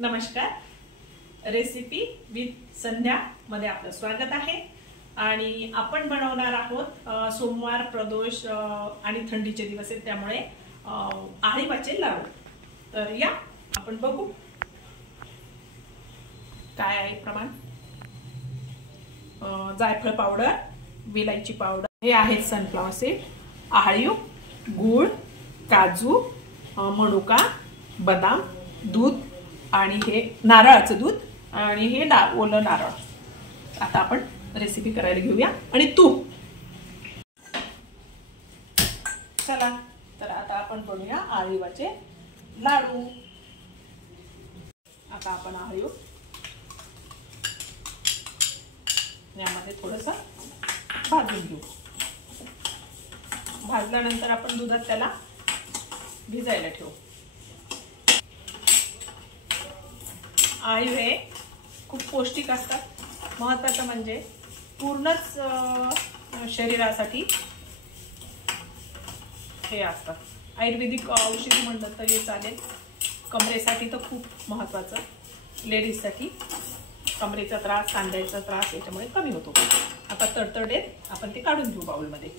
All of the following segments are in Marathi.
नमस्कार, रेसिपी विथ संध्या मध्ये आपलं स्वागत आहे। आणि आपण बनवणार आहोत सोमवार, प्रदोष आणि थंडीचे दिवस आहेत, त्यामुळे आळीवाचे लाडू। तर या आपण बघू काय आहे प्रमाण। जायफळ पावडर, विलायची पावडर, हे आहेत सनफ्लॉवर सीड, आळीव, गूळ, काजू, मनुका, बदाम, दूध आणि हे नारळाचं दूध आणि हे ओलं नारळ। आता आपण रेसिपी करायला घेऊया। आणि तूप। चला तर आता आपण बनवूया आळीवाचे लाडू। आता आपण आळीव यामध्ये थोडंसं भाजून घेऊ। भाजल्यानंतर आपण दुधात त्याला भिजायला ठेवू। आळीव हे खूप पौष्टिक असतात। महत्त्वाचं म्हणजे पूर्णच शरीरासाठी हे असतात। आयुर्वेदिक औषधी म्हणलं तरी चालेल। कमरेसाठी तर खूप महत्त्वाचं, लेडीजसाठी कमरेचा त्रास, सांध्याचा त्रास याच्यामुळे कमी होतो। आता तडतडीत आपण ते काढून घेऊ बाउलमध्ये।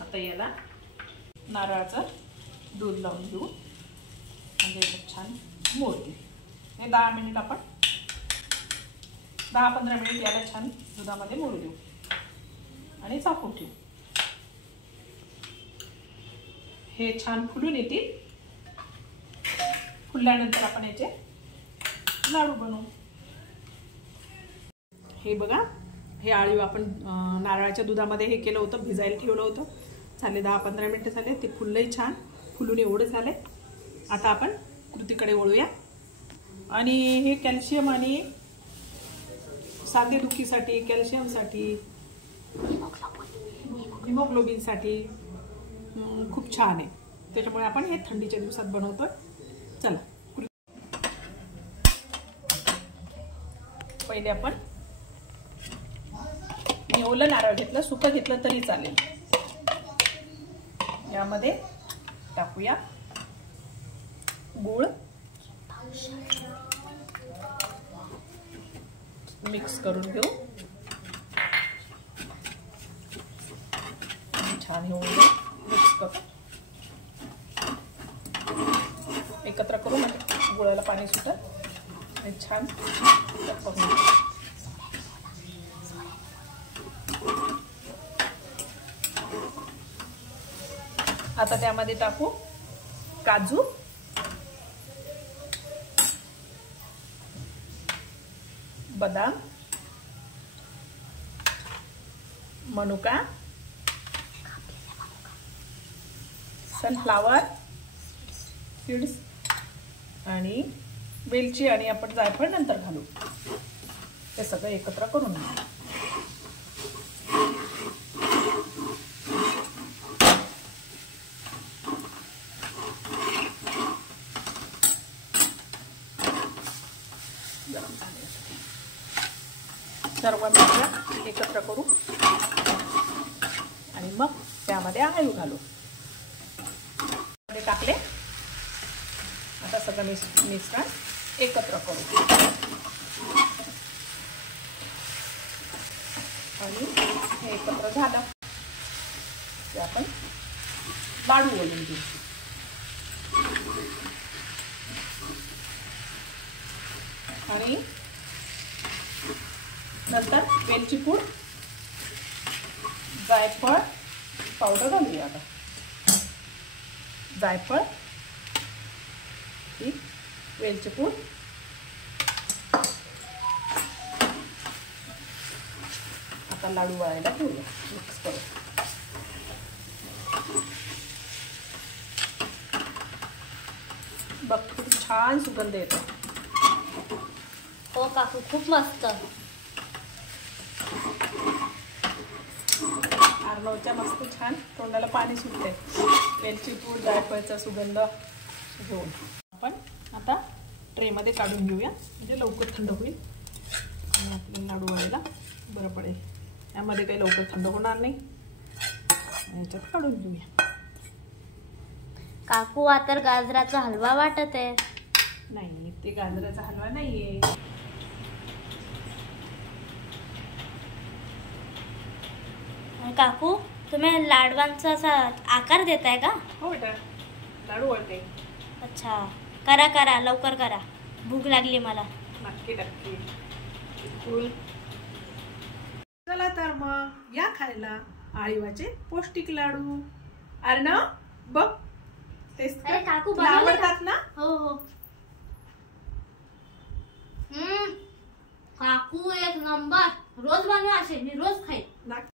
आता याला नारळाचं दूध लावून घेऊ, म्हणजे छान मोडते। हे 10 मिनिट आपण 10-15 मिनिट याला छान दुधामध्ये मोडू देऊ आणि झाकून ठेवू। हे छान फुलून येतील। फुलल्यानंतर आपण याचे लाडू बनवू। हे बघा, हे आळीव आपण नारळाच्या दुधामध्ये हे केलं होतं, भिजायला ठेवलं होतं। झाले 10-15 मिनिटं झाले, ते फुललंही छान, फुलून एवढं झाले। आता आपण कृतीकडे वळूया। आणि हे कॅल्शियम आणि सांधेदुखीसाठी, कॅल्शियमसाठी, हिमोग्लोबिनसाठी खूप छान आहे। त्याच्यामुळे आपण हे थंडीच्या दिवसात बनवतो। चला, पहिले आपण ओलं नारळ घेतलं, सुकं घेतलं तरी चालेल। यामध्ये टाकूया गूळ, मिक्स करून घेऊ। छान हे मिक्स करू, एकत्र करू, म्हणजे गुळाला पाणी सुटत आणि छान करून। आता त्यामध्ये टाकू काजू, बदाम, मनुका, सनफ्लावर सीड्स आणि वेलची, आणि आपण जायफळ नंतर घालू। हे सगळं एकत्र करून घेऊ। सर्व मिश्रण एकत्र करू आणि मग त्यामध्ये आळीव घालू। टाकले, आता सगळं मिश्रण एकत्र करू आणि हे एकत्र झालं की आपण लाडू वळून घेऊ। आणि नंतर वेलची पूड, जायफळ पावडर घालूया। आता जायफळ, ही वेलची पूड, आता लाडू वळायला ठेवूया, मिक्स करू। बघ, खूप छान सुगंध येतो। हो काकू, खूप मस्त। अर्णवच्या मस्त छान तोंडाला पाणी सुटते वेलची पूड जायफळचा सुगंध घेऊन आपण आता ट्रेमध्ये काढून घेऊया म्हणजे लवकर थंड होईल आणि आपल्याला लाडू वळायला बरं पडेल. यामध्ये काही लवकर थंड होणार नाही. याच्यात काढून घेऊया. काकू आता गाजराचा हलवा वाटत आहे. नाही ते गाजराचा हलवा नाहीये. काकू तुम्ही लाडवांचा असा आकार देताय का? हो बेटा लाडू वळते. अच्छा करा करा लवकर करा भूक लागली मला. नक्की नक्की. चला तर मग या खायला आळीवाचे पौष्टिक लाडू. अर्णव बघ टेस्ट कर. काकू तुला आवडतात ना? हो हो. काकू एक नंबर. रोज बनवा असे मी रोज खाईन.